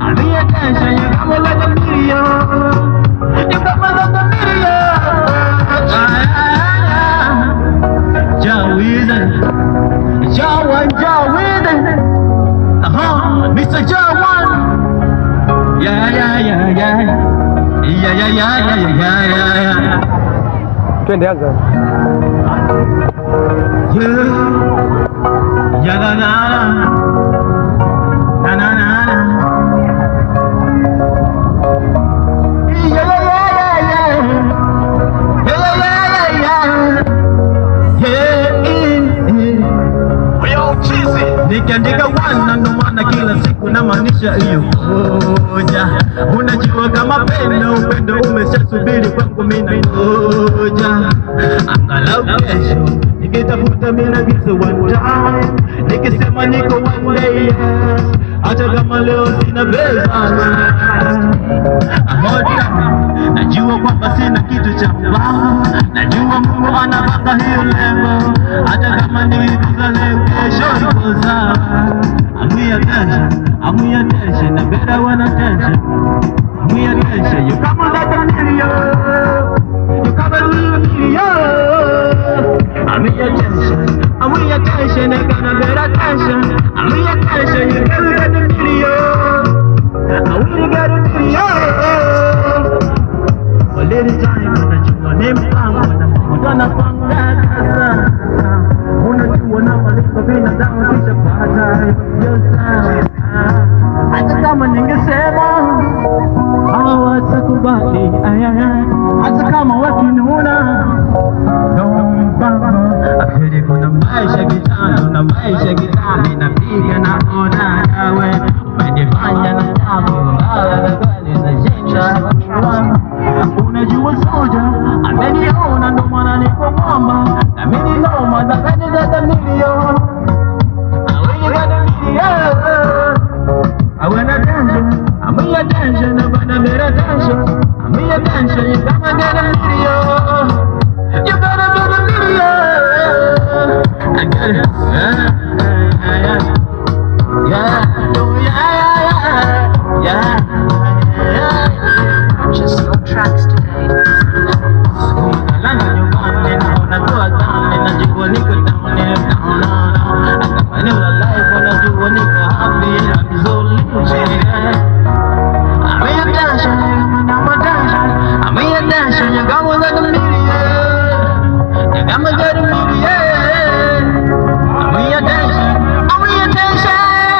I pay attention, you got me like a million. You got me like a million. Jawid, Mr. Jawan. Yeah. Twende anza. Yeah, na na. Nikiandika wana ndo maana kila siku na maanisha hiyo moja. Unajua kama upendo umeshasubiri kwangu mimi ngoja. Angalau kesho nikitafuta mimi giza one time, nikisema niko one day yes. Hata kama leo sina pesa najua kwamba sina kitu cha mbao, najua Mungu anapanga hiyo lengo. Hata kama nilikuza leo kesho iko sawa. I'm here attention, I better want attention. I'm here attention, you come on like a million. You come on like a million. I'm here attention, I gotta get attention. I'm here attention, you gotta get a million. I will get a million. A little time, unajua ni mpango na Mungu anapanga sasa. Unajua na malipo binadamu kisha baadaye. Hata kama ningesema hawatakubali, hata kama wakinuna akili kuna maisha kitano na maisha kitani napiga na ona yawe umenifanya na tabu za jenja. Unajua soja ameniona ndo maana niko mwamba na mimi noma za kani za milioni. I want attention, I'm here attention, I want a better attention. I'm here attention, you gotta get a video. You gotta get a video. I got it. Yeah. Purchase your tracks today. Life when I do when it happy, I'm so